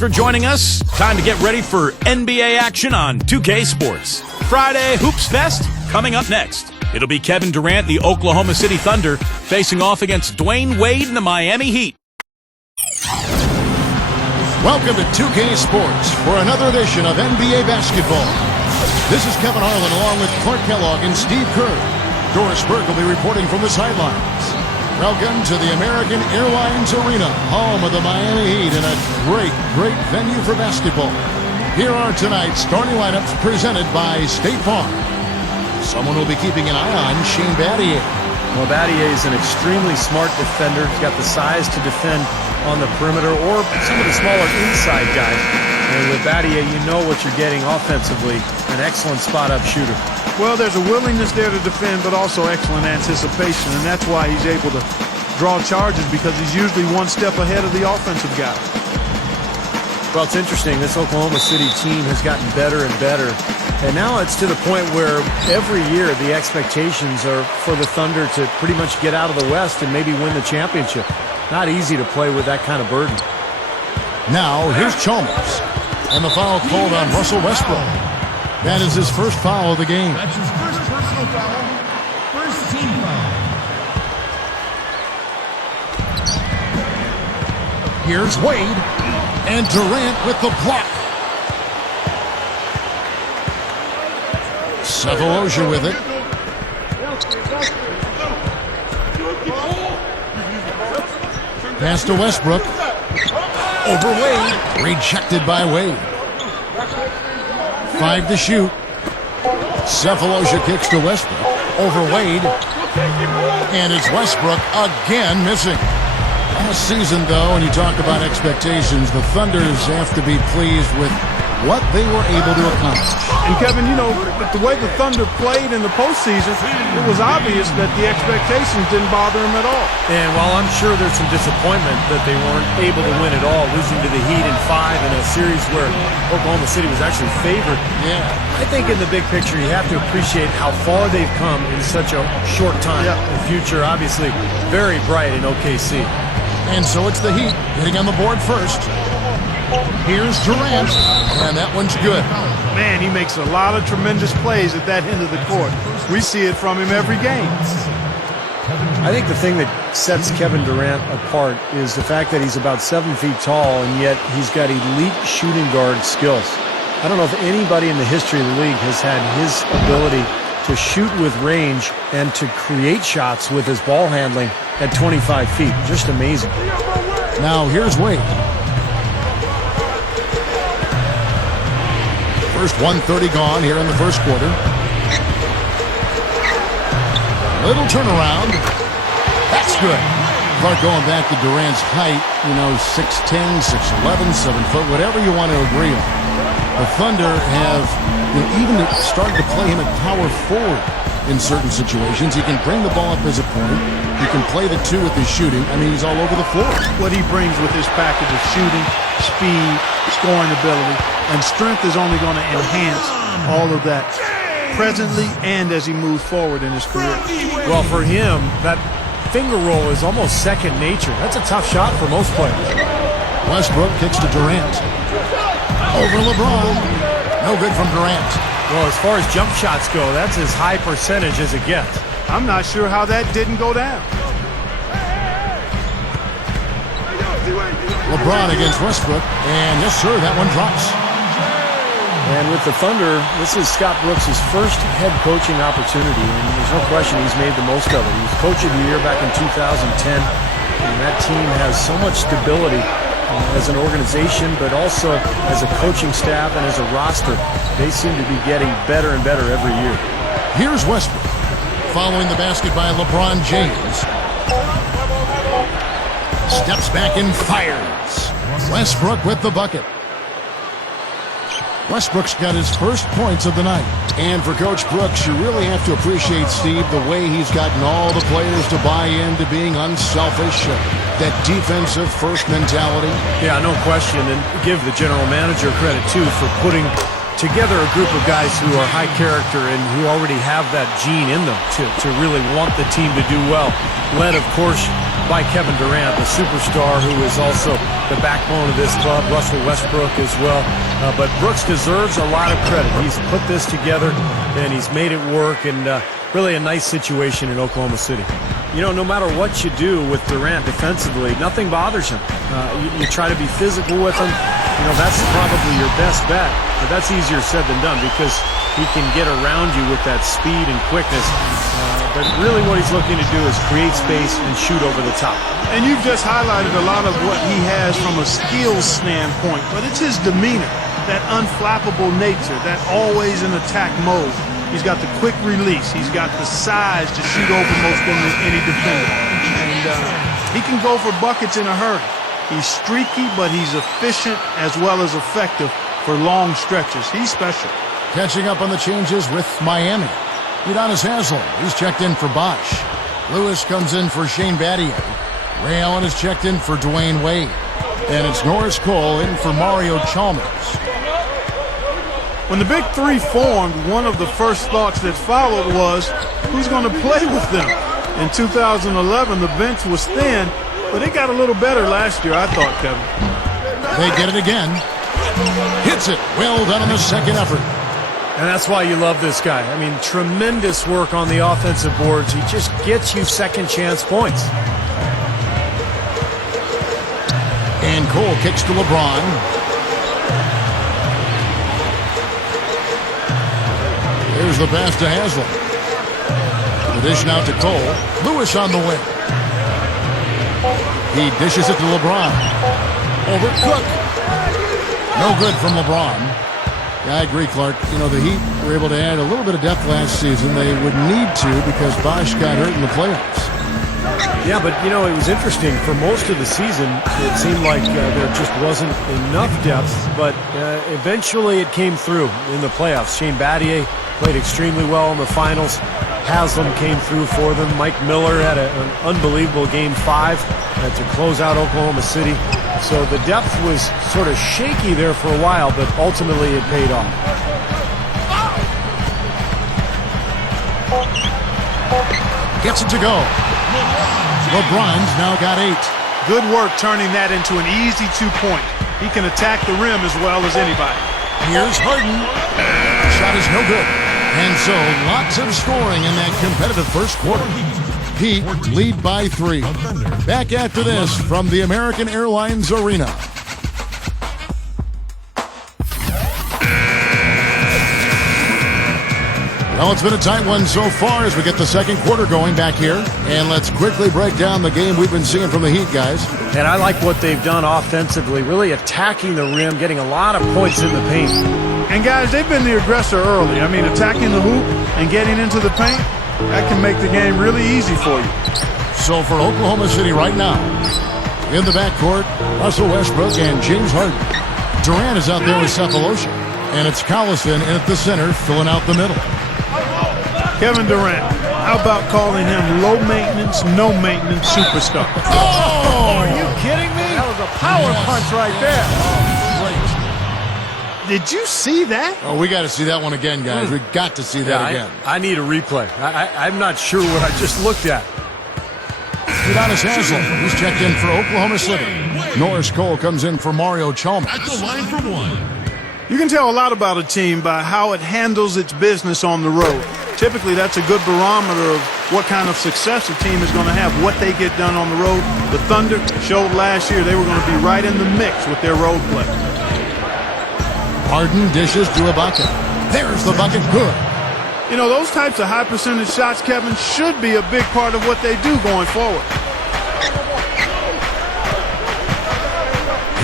for joining us. Time to get ready for NBA action on 2K Sports. Friday Hoops Fest coming up next. It'll be Kevin Durant, the Oklahoma City Thunder, facing off against Dwayne Wade and the Miami Heat. Welcome to 2K Sports for another edition of NBA basketball. This is Kevin Harlan along with Clark Kellogg and Steve Kerr. Doris Burke will be reporting from the sidelines. Welcome to the American Airlines Arena, home of the Miami Heat, and a great venue for basketball. Here are tonight's starting lineups presented by State Farm. Someone will be keeping an eye on Shane Battier. Well, Battier is an extremely smart defender. He's got the size to defend on the perimeter or some of the smaller inside guys. And with Battier, you know what you're getting offensively, an excellent spot-up shooter. Well, there's a willingness there to defend, but also excellent anticipation, and that's why he's able to draw charges, because he's usually one step ahead of the offensive guy. Well, it's interesting. This Oklahoma City team has gotten better and better. And now it's to the point where every year the expectations are for the Thunder to pretty much get out of the West and maybe win the championship. Not easy to play with that kind of burden. Now, here's Chalmers. And the foul called on Russell Westbrook. That is his first foul of the game. That's his first personal foul. First team foul. Here's Wade. And Durant with the block. Sefolosha with it. Pass to Westbrook. Over Wade. Rejected by Wade. 5 to shoot. Sefolosha kicks to Westbrook. Over Wade. And it's Westbrook again missing. Last season, though, when you talk about expectations, the Thunders have to be pleased with what they were able to accomplish. And Kevin, you know, the way the Thunder played in the postseason, it was obvious that the expectations didn't bother him at all. And while I'm sure there's some disappointment that they weren't able to win at all, losing to the Heat in 5 in a series where Oklahoma City was actually favored. Yeah. I think in the big picture, you have to appreciate how far they've come in such a short time. Yeah. The future, obviously, very bright in OKC. And so it's the Heat getting on the board first. Here's Durant, and that one's good. Man, he makes a lot of tremendous plays at that end of the court. We see it from him every game. I think the thing that sets Kevin Durant apart is the fact that he's about 7 feet tall, and yet he's got elite shooting guard skills. I don't know if anybody in the history of the league has had his ability to shoot with range and to create shots with his ball handling at 25 feet. Just amazing. Now here's Wade. First 1:30 gone here in the first quarter. Little turnaround. That's good. Clark going back to Durant's height, 6'10", 6'11", 7 foot, whatever you want to agree on. The Thunder have even started to play him at power forward in certain situations. He can bring the ball up as a point. He can play the 2 with his shooting. I mean, he's all over the floor. What he brings with his package of shooting, speed, scoring ability, and strength is only going to enhance all of that presently and as he moves forward in his career. Well, for him, that finger roll is almost second nature. That's a tough shot for most players. Westbrook kicks to Durant. Over LeBron. No good from Durant. Well, as far as jump shots go, that's as high percentage as it gets. I'm not sure how that didn't go down. LeBron against Westbrook. And yes, sir, that one drops. And with the Thunder, this is Scott Brooks' first head coaching opportunity, and there's no question he's made the most of it. He was Coach of the Year back in 2010, and that team has so much stability as an organization, but also as a coaching staff and as a roster. They seem to be getting better and better every year. Here's Westbrook, following the basket by LeBron James. Steps back and fires. Westbrook with the bucket. Westbrook's got his first points of the night. And for Coach Brooks, you really have to appreciate, Steve, the way he's gotten all the players to buy into being unselfish, that defensive first mentality. Yeah, no question. And give the general manager credit, too, for putting together a group of guys who are high character and who already have that gene in them to really want the team to do well. Led, of course, by Kevin Durant, the superstar who is also the backbone of this club, Russell Westbrook as well. But Brooks deserves a lot of credit. He's put this together, and he's made it work, and really a nice situation in Oklahoma City. You know, no matter what you do with Durant defensively, nothing bothers him. You try to be physical with him. You know, that's probably your best bet, but that's easier said than done because he can get around you with that speed and quickness. But really what he's looking to do is create space and shoot over the top. And you've just highlighted a lot of what he has from a skills standpoint, but it's his demeanor, that unflappable nature, that always in attack mode. He's got the quick release. He's got the size to shoot over most any defender. And he can go for buckets in a hurry. He's streaky, but he's efficient as well as effective for long stretches. He's special. Catching up on the changes with Miami. Udonis Haslem, he's checked in for Bosch. Lewis comes in for Shane Battier. Ray Allen is checked in for Dwayne Wade. And it's Norris Cole in for Mario Chalmers. When the Big Three formed, one of the first thoughts that followed was, who's going to play with them? In 2011, the bench was thin, but it got a little better last year, I thought, Kevin. They get it again. Hits it. Well done on the second effort. And that's why you love this guy. I mean, tremendous work on the offensive boards. He just gets you second chance points. And Cole kicks to LeBron. Here's the pass to Haslem. The dish now to Cole. Lewis on the wing. He dishes it to LeBron. Over Cook. No good from LeBron. Yeah, I agree, Clark. You know, the Heat were able to add a little bit of depth last season. They would need to because Bosch got hurt in the playoffs. Yeah, but, you know, it was interesting. For most of the season, it seemed like there just wasn't enough depth, but eventually it came through in the playoffs. Shane Battier played extremely well in the finals. Haslam came through for them. Mike Miller had an unbelievable Game 5 to close out Oklahoma City. So the depth was sort of shaky there for a while, but ultimately it paid off. Gets it to go. LeBron's now got 8. Good work turning that into an easy 2-point. He can attack the rim as well as anybody. Here's Harden. Shot is no good. And so lots of scoring in that competitive first quarter. Heat lead by 3. Back after this from the American Airlines Arena. Well, it's been a tight one so far as we get the second quarter going back here. And let's quickly break down the game we've been seeing from the Heat, guys. And I like what they've done offensively, really attacking the rim, getting a lot of points in the paint. And, guys, they've been the aggressor early. I mean, attacking the hoop and getting into the paint, that can make the game really easy for you. So for Oklahoma City right now, in the backcourt, Russell Westbrook and James Harden. Durant is out there with Cephalosha. And it's Collison in at the center, filling out the middle. Kevin Durant, how about calling him low-maintenance, no-maintenance superstar? Oh, are you kidding me? That was a power punch right there. Did you see that? Oh, we got to see that one again, guys. We got to see that again. I need a replay. I'm not sure what I just looked at. Udonis Haslem, he's checked in for Oklahoma City. Norris Cole comes in for Mario Chalmers. At the line for one. You can tell a lot about a team by how it handles its business on the road. Typically, that's a good barometer of what kind of success a team is going to have, what they get done on the road. The Thunder showed last year they were going to be right in the mix with their road play. Harden dishes to Ibaka. There's the bucket. Good. You know, those types of high-percentage shots, Kevin, should be a big part of what they do going forward.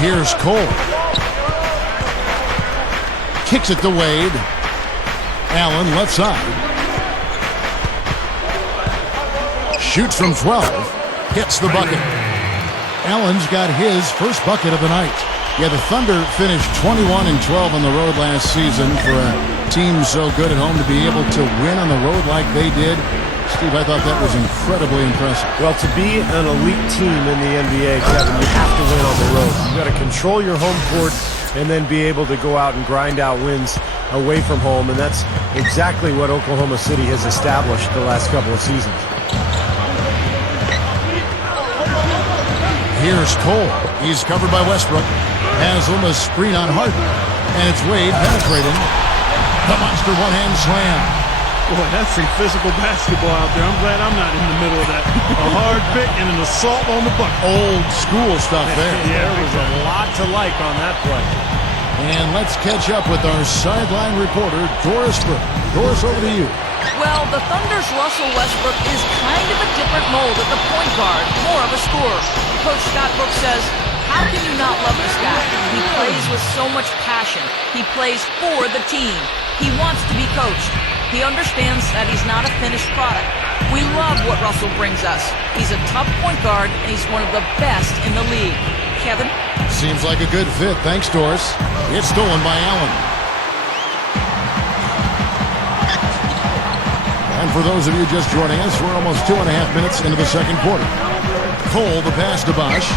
Here's Cole. Kicks it to Wade. Allen left side. Shoots from 12. Hits the bucket. Allen's got his first bucket of the night. Yeah, the Thunder finished 21-12 on the road last season. For a team so good at home to be able to win on the road like they did, Steve, I thought that was incredibly impressive. Well, to be an elite team in the NBA, Kevin, you have to win on the road. You've got to control your home court and then be able to go out and grind out wins away from home, and that's exactly what Oklahoma City has established the last couple of seasons. Here's Cole. He's covered by Westbrook. Haslam a screen on Harden. And it's Wade penetrating. The monster one-hand slam. Boy, that's some physical basketball out there. I'm glad I'm not in the middle of that. A hard pick and an assault on the bucket. Old school stuff there. Yeah, there was a lot to like on that play. And let's catch up with our sideline reporter, Doris Burke. Doris, over to you. Well, the Thunder's Russell Westbrook is kind of a different mold at the point guard, more of a scorer. Coach Scott Brooks says, how can you not love this guy? He plays with so much passion. He plays for the team. He wants to be coached. He understands that he's not a finished product. We love what Russell brings us. He's a tough point guard, and he's one of the best in the league. Kevin? Seems like a good fit. Thanks, Doris. It's stolen by Allen. And for those of you just joining us, we're almost 2.5 minutes into the second quarter. Cole, the pass to Bosch.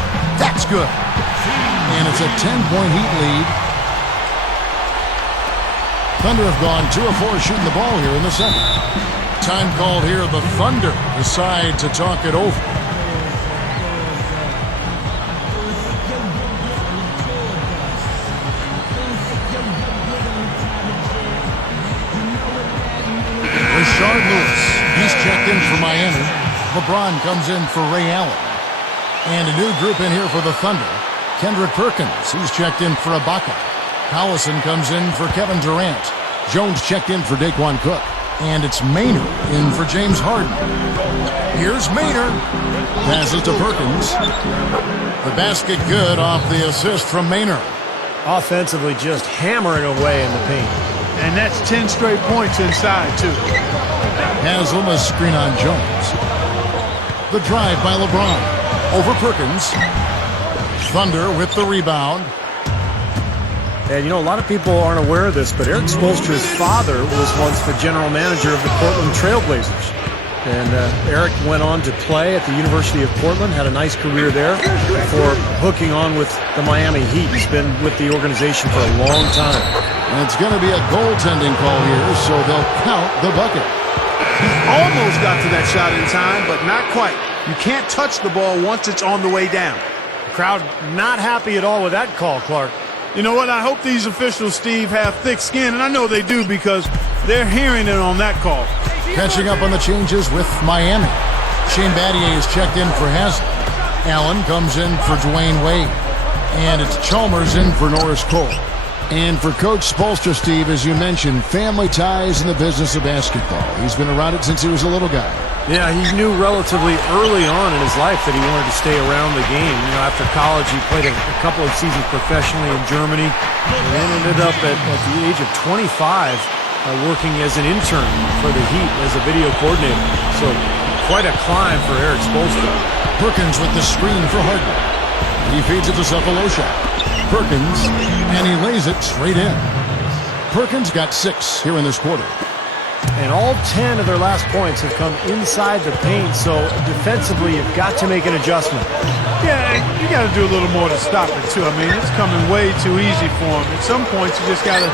That's good. And it's a 10-point Heat lead. Thunder have gone 2 of 4 shooting the ball here in the second. Time called here. The Thunder decide to talk it over. Rashard Lewis, he's checked in for Miami. LeBron comes in for Ray Allen. And a new group in here for the Thunder. Kendrick Perkins, he's checked in for Ibaka. Collison comes in for Kevin Durant. Jones checked in for Daquan Cook. And it's Maynard in for James Harden. Here's Maynard. Passes to Perkins. The basket good off the assist from Maynard. Offensively just hammering away in the paint. And that's 10 straight points inside, too. Haslam a screen on Jones. The drive by LeBron. Over Perkins. Thunder with the rebound. And, you know, a lot of people aren't aware of this, but Eric Spoelstra's father was once the general manager of the Portland Trail Blazers. And Eric went on to play at the University of Portland, had a nice career there before hooking on with the Miami Heat. He's been with the organization for a long time. And it's going to be a goaltending call here, so they'll count the bucket. He almost got to that shot in time, but not quite. You can't touch the ball once it's on the way down. The crowd not happy at all with that call, Clark. You know what? I hope these officials, Steve, have thick skin, and I know they do because they're hearing it on that call. Catching up on the changes with Miami. Shane Battier is checked in for Haslam. Allen comes in for Dwayne Wade. And it's Chalmers in for Norris Cole. And for Coach Spoelstra, Steve, as you mentioned, family ties in the business of basketball. He's been around it since he was a little guy. Yeah, he knew relatively early on in his life that he wanted to stay around the game. You know, after college, he played a couple of seasons professionally in Germany and then ended up at the age of 25 working as an intern for the Heat as a video coordinator. So quite a climb for Eric Spoelstra. Perkins with the screen for Harden. He feeds it to Cephalosha. Perkins, and he lays it straight in. Perkins got 6 here in this quarter. And all 10 of their last points have come inside the paint, so defensively you've got to make an adjustment. Yeah, you got to do a little more to stop it, too. I mean, it's coming way too easy for him. At some points, you just got to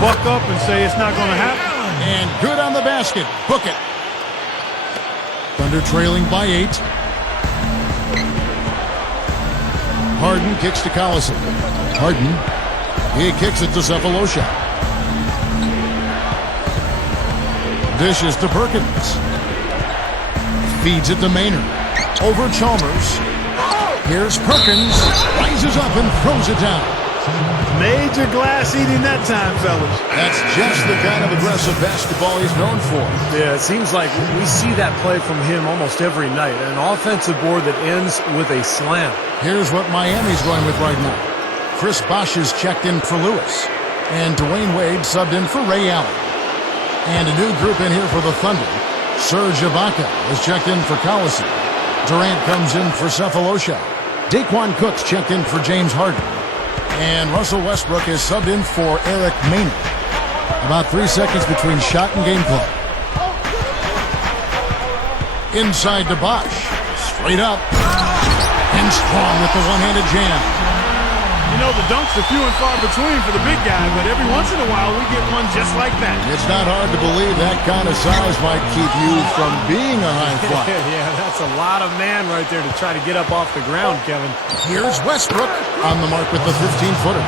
buck up and say it's not going to happen. And good on the basket. Book it. Thunder trailing by 8. Harden kicks to Collison. Harden, he kicks it to Cephalosha. Dishes to Perkins. Feeds it to Maynard. Over Chalmers. Here's Perkins. Rises up and throws it down. Major glass eating that time, fellas. That's just the kind of aggressive basketball he's known for. Yeah, it seems like we see that play from him almost every night. An offensive board that ends with a slam. Here's what Miami's going with right now. Chris Bosh is checked in for Lewis. And Dwayne Wade subbed in for Ray Allen. And a new group in here for the Thunder. Serge Ibaka is checked in for Collison. Durant comes in for Cephalosha. Daquan Cook's checked in for James Harden. And Russell Westbrook is subbed in for Eric Maynard. About 3 seconds between shot and game clock. Inside to Bosh. Straight up. And strong with the one-handed jam. You know, the dunks are few and far between for the big guy, but every once in a while we get one just like that. It's not hard to believe that kind of size might keep you from being a high flyer. Yeah, that's a lot of man right there to try to get up off the ground, Kevin. Here's Westbrook on the mark with the 15-footer.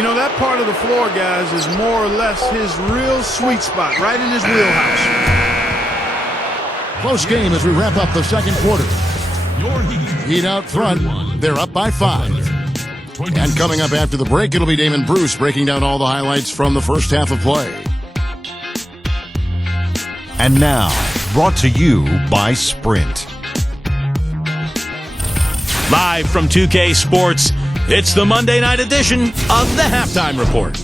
You know, that part of the floor, guys, is more or less his real sweet spot, right in his wheelhouse. Close game as we wrap up the second quarter. Heat out front. They're up by 5. And coming up after the break, it'll be Damon Bruce breaking down all the highlights from the first half of play. And now, brought to you by Sprint. Live from 2K Sports, it's the Monday night edition of the Halftime Report.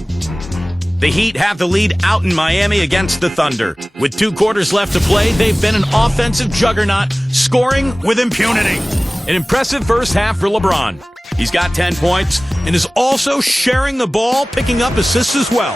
The Heat have the lead out in Miami against the Thunder. With 2 quarters left to play, they've been an offensive juggernaut, scoring with impunity. An impressive first half for LeBron. He's got 10 points and is also sharing the ball, picking up assists as well.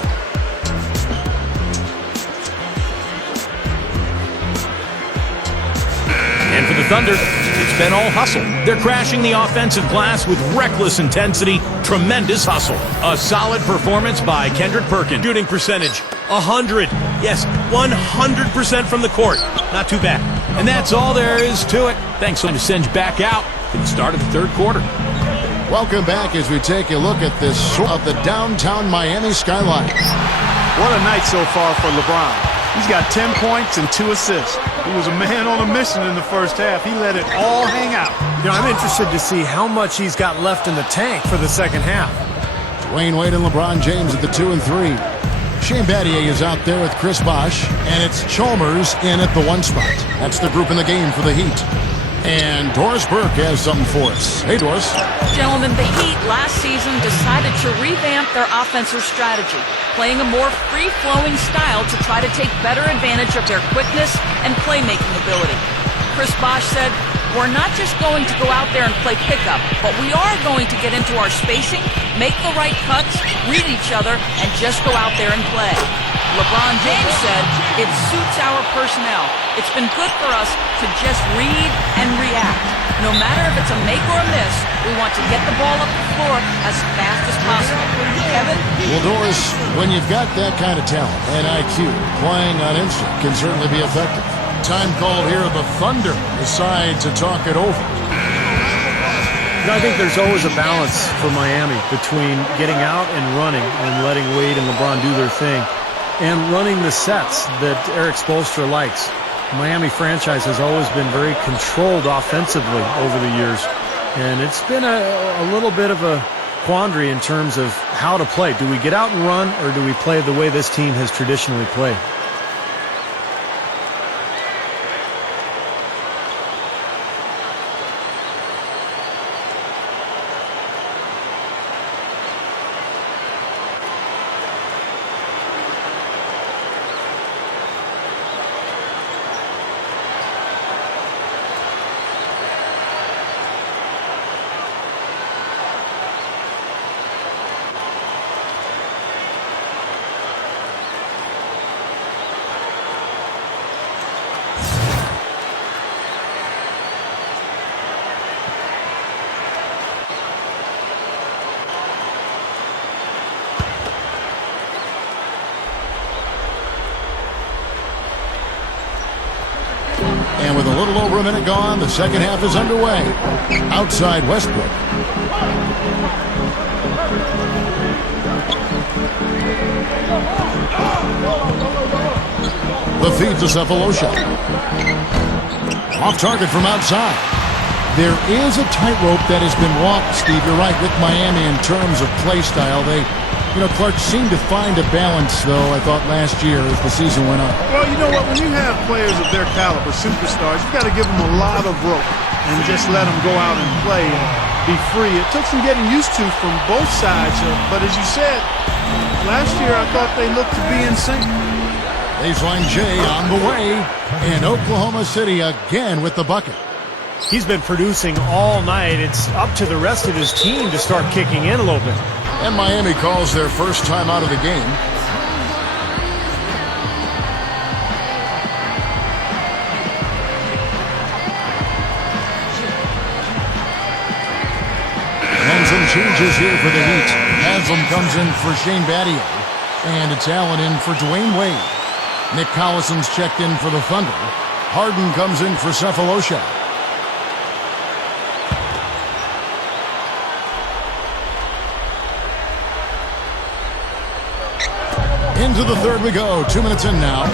And for the Thunder, it's been all hustle. They're crashing the offensive glass with reckless intensity, tremendous hustle. A solid performance by Kendrick Perkins. Shooting percentage, 100. Yes, 100% from the court. Not too bad. And that's all there is to it. Thanks to send you back out for the start of the third quarter. Welcome back as we take a look at this of the downtown Miami skyline. What a night so far for LeBron. He's got 10 points and 2 assists. He was a man on a mission in the first half. He let it all hang out. You know, I'm interested to see how much he's got left in the tank for the second half. Dwayne Wade and LeBron James at the 2 and 3. Shane Battier is out there with Chris Bosh, and it's Chalmers in at the 1 spot. That's the group in the game for the Heat. And Doris Burke has something for us. Hey, Doris. Gentlemen, the Heat last season decided to revamp their offensive strategy, playing a more free-flowing style to try to take better advantage of their quickness and playmaking ability. Chris Bosh said, "We're not just going to go out there and play pickup, but we are going to get into our spacing, make the right cuts, read each other, and just go out there and play." LeBron James said, "It suits our personnel. It's been good for us to just read and react. No matter if it's a make or a miss, we want to get the ball up the floor as fast as possible." Kevin? Well, Doris, when you've got that kind of talent and IQ, playing on instinct can certainly be effective. Time called here. The Thunder decide to talk it over. I think there's always a balance for Miami between getting out and running and letting Wade and LeBron do their thing, and running the sets that Eric Spoelstra likes. Miami franchise has always been very controlled offensively over the years, and it's been a little bit of a quandary in terms of how to play. Do we get out and run, or do we play the way this team has traditionally played? And with a little over a minute gone, the second half is underway. Outside Westbrook. The feed to Cephalosha. Off target from outside. There is a tightrope that has been walked, Steve. You're right, with Miami in terms of play style. Clark seemed to find a balance, though, I thought, last year as the season went on. Well, you know what? When you have players of their caliber, superstars, you've got to give them a lot of rope and just let them go out and play and be free. It took some getting used to from both sides, but as you said, last year I thought they looked to be in sync. Baseline J on the way, and Oklahoma City again with the bucket. He's been producing all night. It's up to the rest of his team to start kicking in a little bit. And Miami calls their first time out of the game. Hands changes here for the Heat. Haslam comes in for Shane Battier. And it's Allen in for Dwayne Wade. Nick Collison's checked in for the Thunder. Harden comes in for Cephalosha. Into the third we go. 2 minutes in now.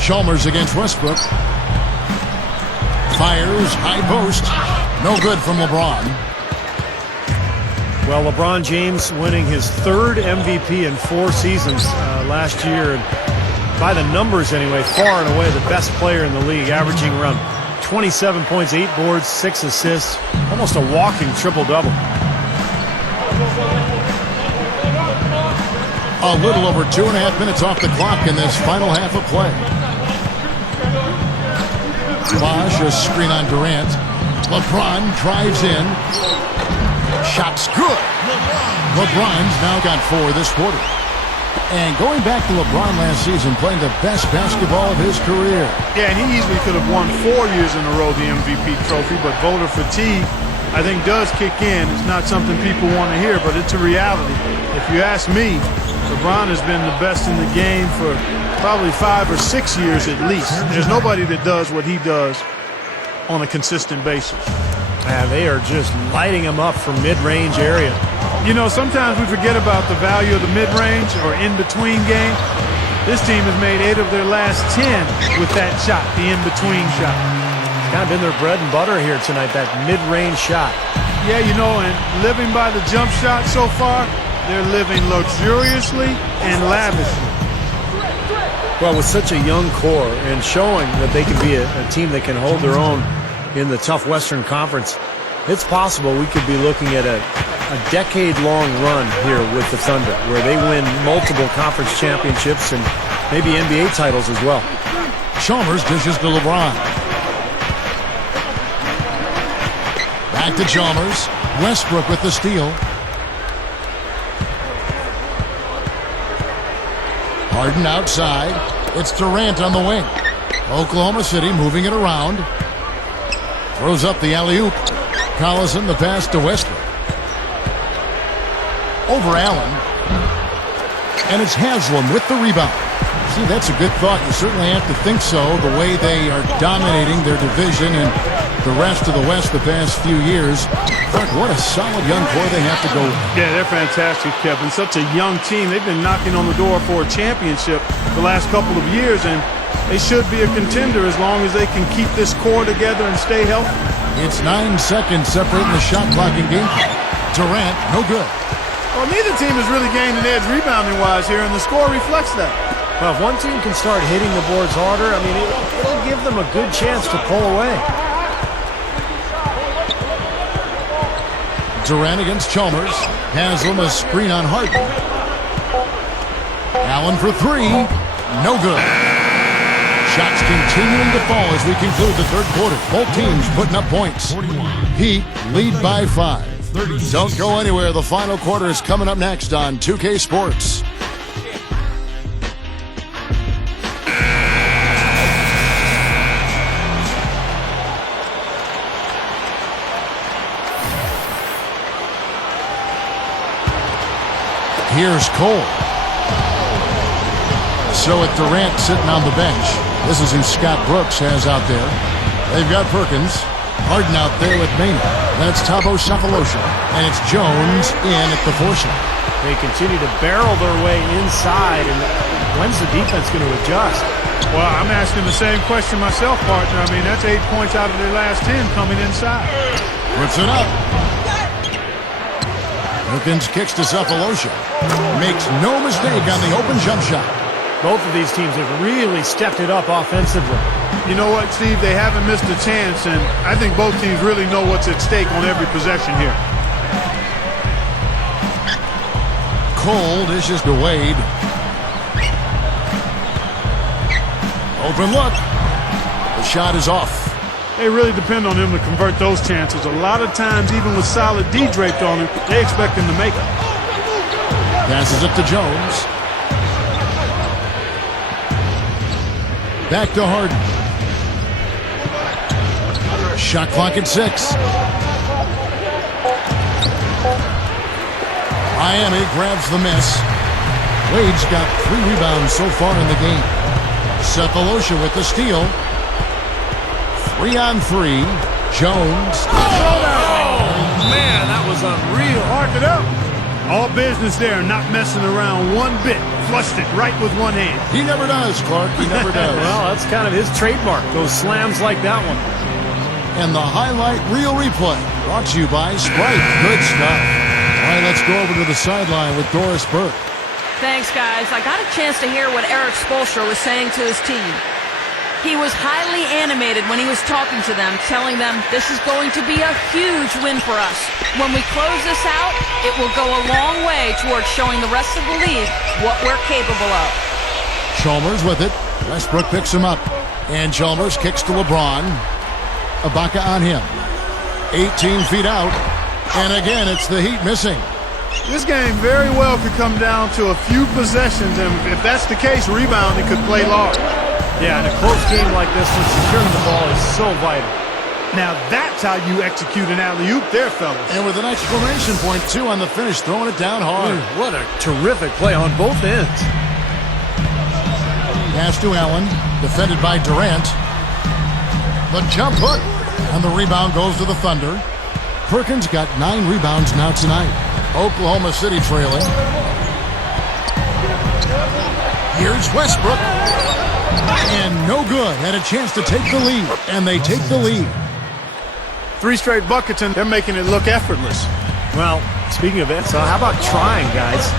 Chalmers against Westbrook. Fires, high post. No good from LeBron. Well, LeBron James winning his third MVP in 4 seasons last year. And by the numbers anyway, far and away the best player in the league, averaging around 27 points, 8 boards, 6 assists. Almost a walking triple-double. A little over 2.5 minutes off the clock in this final half of play. Bosh, a screen on Durant. LeBron drives in. Shot's good. LeBron's now got 4 this quarter. And going back to LeBron last season, playing the best basketball of his career. Yeah, and he easily could have won 4 years in a row the MVP trophy, but voter fatigue, I think, does kick in. It's not something people want to hear, but it's a reality. If you ask me, LeBron has been the best in the game for probably 5 or 6 years at least. There's nobody that does what he does on a consistent basis. They are just lighting him up from mid-range area. You know, sometimes we forget about the value of the mid-range or in-between game. This team has made 8 of their last 10 with that shot, the in-between shot. It's kind of been their bread and butter here tonight, that mid-range shot. Yeah, you know, and living by the jump shot so far, they're living luxuriously and lavishly. Well, with such a young core and showing that they can be a team that can hold their own in the tough Western Conference, it's possible we could be looking at a decade-long run here with the Thunder, where they win multiple conference championships and maybe NBA titles as well. Chalmers dishes to LeBron. Back to Chalmers. Westbrook with the steal. Harden outside. It's Durant on the wing. Oklahoma City moving it around. Throws up the alley-oop. Collison the pass to Westbrook. Over Allen. And it's Haslam with the rebound. See, that's a good thought. You certainly have to think so, the way they are dominating their division and the rest of the West the past few years. Clark, what a solid young core they have to go with. Yeah, they're fantastic, Kevin. Such a young team. They've been knocking on the door for a championship the last couple of years, and they should be a contender as long as they can keep this core together and stay healthy. It's 9 seconds separating the shot clock and game clock. Durant, no good. Well, neither team has really gained an edge rebounding-wise here, and the score reflects that. Well, if one team can start hitting the boards harder, I mean, it'll give them a good chance to pull away. Durant against Chalmers. Haslam a screen on Harden. Allen for 3. No good. Shots continuing to fall as we conclude the third quarter. Both teams putting up points. Heat lead by 5. Don't go anywhere. The final quarter is coming up next on 2K Sports. Here's Cole. So with Durant sitting on the bench, this is who Scott Brooks has out there. They've got Perkins. Harden out there with Maynard. That's Thabo Cephalosha. And it's Jones in at the 4 shot. They continue to barrel their way inside, and when's the defense going to adjust? Well, I'm asking the same question myself, partner. I mean, that's 8 points out of their last 10 coming inside. Puts it up. Perkins kicks to Cephalosha. Makes no mistake on the open jump shot. Both of these teams have really stepped it up offensively. You know what, Steve? They haven't missed a chance, and I think both teams really know what's at stake on every possession here. Cole dishes to Wade. Open look. The shot is off. They really depend on him to convert those chances. A lot of times, even with solid D draped on him, they expect him to make it. Passes it to Jones. Back to Harden. Shot clock at 6. Miami grabs the miss. Wade's got 3 rebounds so far in the game. Cephalosha with the steal. 3 on 3. Jones. Oh, man, that was unreal. Mark it up. All business there, not messing around one bit. Flushed it right with one hand. He never does, Clark. He never does. Well, that's kind of his trademark, those slams like that one. And the highlight reel replay brought to you by Sprite. Good stuff. All right, let's go over to the sideline with Doris Burke. Thanks, guys. I got a chance to hear what Eric Spoelstra was saying to his team. He was highly animated when he was talking to them, telling them this is going to be a huge win for us. When we close this out, it will go a long way towards showing the rest of the league what we're capable of. Chalmers with it. Westbrook picks him up. And Chalmers kicks to LeBron. Ibaka on him. 18 feet out. And again, it's the Heat missing. This game very well could come down to a few possessions, and if that's the case, rebounding could play large. Yeah, in a close game like this one, securing the ball is so vital. Now that's how you execute an alley-oop there, fellas. And with an exclamation point, too, on the finish, throwing it down hard. What a terrific play on both ends. Pass to Allen, defended by Durant. The jump hook, and the rebound goes to the Thunder. Perkins got 9 rebounds now tonight. Oklahoma City trailing. Here's Westbrook. And no good. Had a chance to take the lead. And they take the lead. 3 straight buckets, and they're making it look effortless. Well, speaking of it, so how about trying, guys?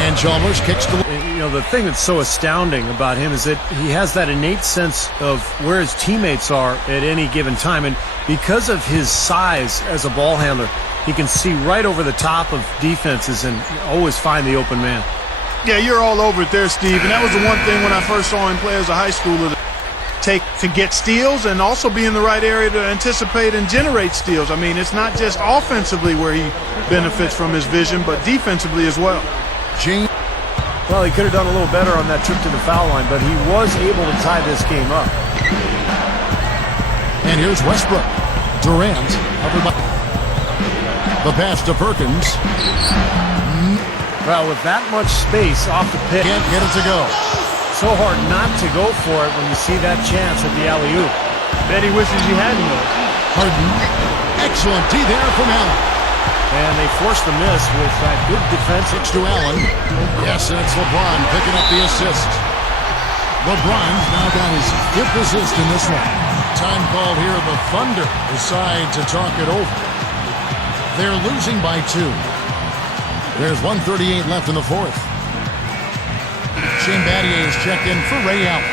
And Chalmers kicks to... You know, the thing that's so astounding about him is that he has that innate sense of where his teammates are at any given time. And because of his size as a ball handler, he can see right over the top of defenses and always find the open man. Yeah, you're all over it there, Steve. And that was the one thing when I first saw him play as a high schooler to get steals and also be in the right area to anticipate and generate steals. I mean, it's not just offensively where he benefits from his vision, but defensively as well. James. Well, he could have done a little better on that trip to the foul line, but he was able to tie this game up. And here's Westbrook. Durant. The pass to Perkins. Well, with that much space off the pick, Can't get it to go. so hard not to go for it when you see that chance at the alley-oop. Bet he wishes he hadn't though. Harden. Excellent D there from Allen. And they forced the miss with that good defense. Pitch to Allen. Yes, and it's LeBron picking up the assist. LeBron's now got his 5th assist in this one. Time called here. The Thunder decide to talk it over. They're losing by 2. There's 1:38 left in the 4th. Shane Battier is checked in for Ray Allen.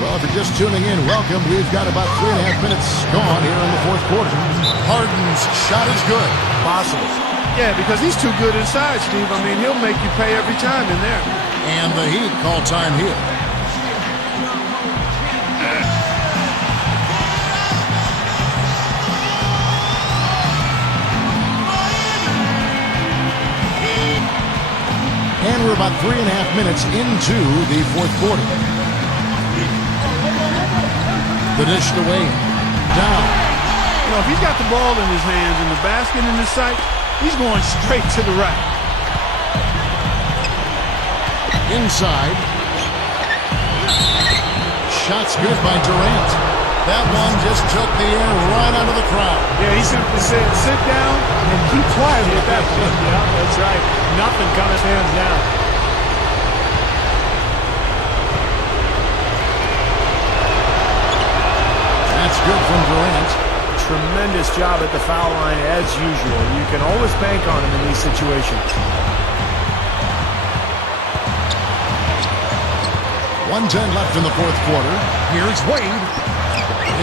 Well, if you're just tuning in, welcome. We've got about 3.5 minutes gone here in the 4th quarter. Harden's shot is good. Possible. Yeah, because he's too good inside, Steve. I mean, he'll make you pay every time in there. And the Heat call time here. And we're about 3.5 minutes into the 4th quarter. The dish to Wade. Down. You know, if he's got the ball in his hands and the basket in his sight, he's going straight to the right. Inside. Shots good by Durant. That one just took the air right out of the crowd. Yeah, he simply said, sit down and keep quiet at that point. Yeah, that's right. Nothing coming hands down. That's good from Durant. Tremendous job at the foul line as usual. You can always bank on him in these situations. 1:10 left in the 4th quarter. Here's Wade.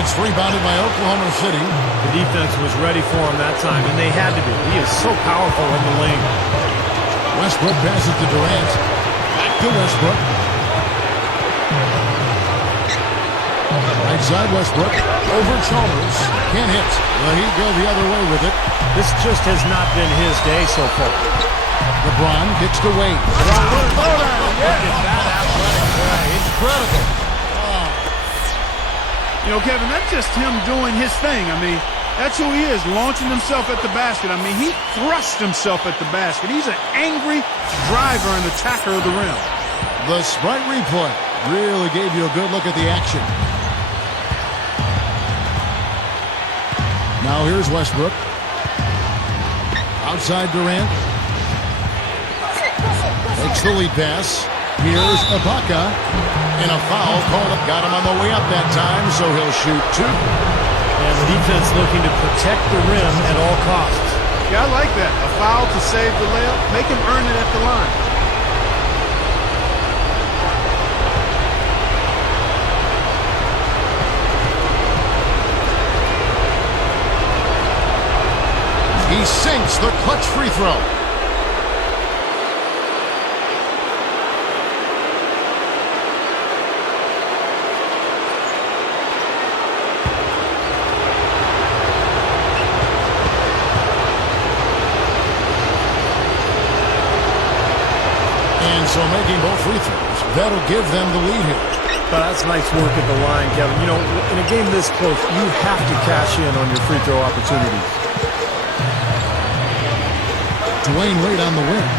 It's rebounded by Oklahoma City. The defense was ready for him that time, and they had to be. He is so powerful in the lane. Westbrook passes to Durant. Back to Westbrook. Right side Westbrook. Over Chalmers. Can't hit. But he'd go the other way with it. This just has not been his day so far. LeBron kicks to Wade. Look at that athletic play. Incredible. You know, Kevin, that's just him doing his thing. I mean, that's who he is, launching himself at the basket. I mean, he thrusts himself at the basket. He's an angry driver and attacker of the rim. The Sprite replay really gave you a good look at the action. Now here's Westbrook. Outside Durant. Takes the lead pass. Here's Ibaka. And a foul called up. Got him on the way up that time, so he'll shoot two. And the defense looking to protect the rim at all costs. Yeah, I like that. A foul to save the layup. Make him earn it at the line. He sinks the clutch free throw. And so making both free throws, that'll give them the lead here. That's nice work at the line, Kevin. You know, in a game this close, you have to cash in on your free throw opportunities. Dwayne Wade on the wing.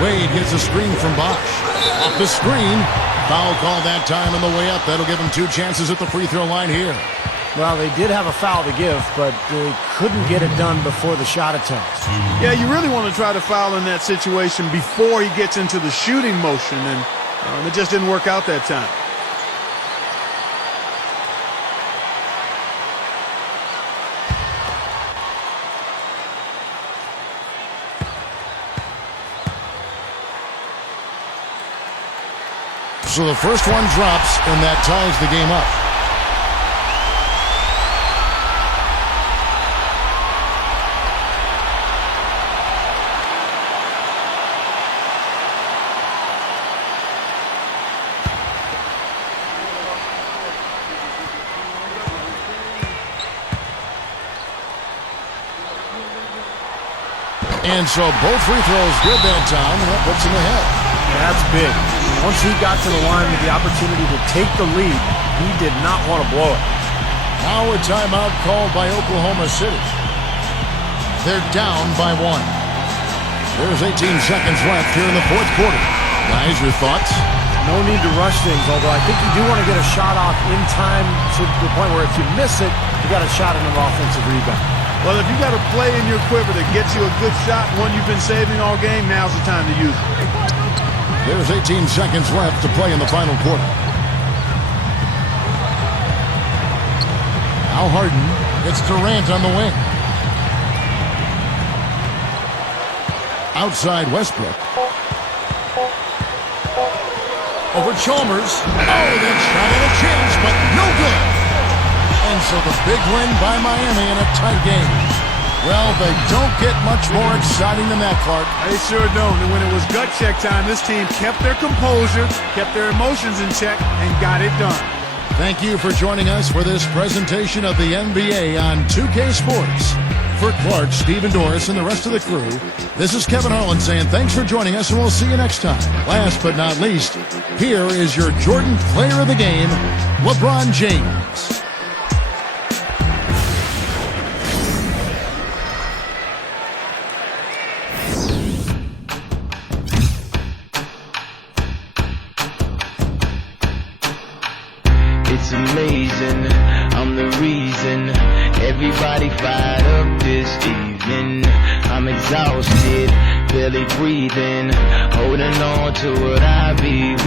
Wade gets a screen from Bosch. Off the screen. Foul call that time on the way up. That'll give him two chances at the free throw line here. Well, they did have a foul to give, but they couldn't get it done before the shot attempt. Yeah, you really want to try to foul in that situation before he gets into the shooting motion, and it just didn't work out that time. So the first one drops, and that ties the game up. And so both free throws good that time, and that puts him ahead. Yeah, that's big. Once he got to the line with the opportunity to take the lead, he did not want to blow it. Now a timeout called by Oklahoma City. They're down by one. There's 18 seconds left here in the fourth quarter. Guys, your thoughts? No need to rush things, although I think you do want to get a shot off in time to the point where if you miss it, you got a shot in an offensive rebound. Well, if you got a play in your quiver that gets you a good shot, one you've been saving all game, now's the time to use it. There's 18 seconds left to play in the final quarter. Al Harden gets Durant on the wing. Outside Westbrook. Over Chalmers. Oh, that shot had a chance, but no good. And so the big win by Miami in a tight game. Well, they don't get much more exciting than that, Clark. They sure don't. And when it was gut check time, this team kept their composure, kept their emotions in check, and got it done. Thank you for joining us for this presentation of the NBA on 2K Sports. For Clark, Steve, and Doris, and the rest of the crew, this is Kevin Harlan saying thanks for joining us, and we'll see you next time. Last but not least, here is your Jordan Player of the Game, LeBron James. It's amazing, I'm the reason everybody fired up this evening. I'm exhausted, barely breathing, holding on to what I believe.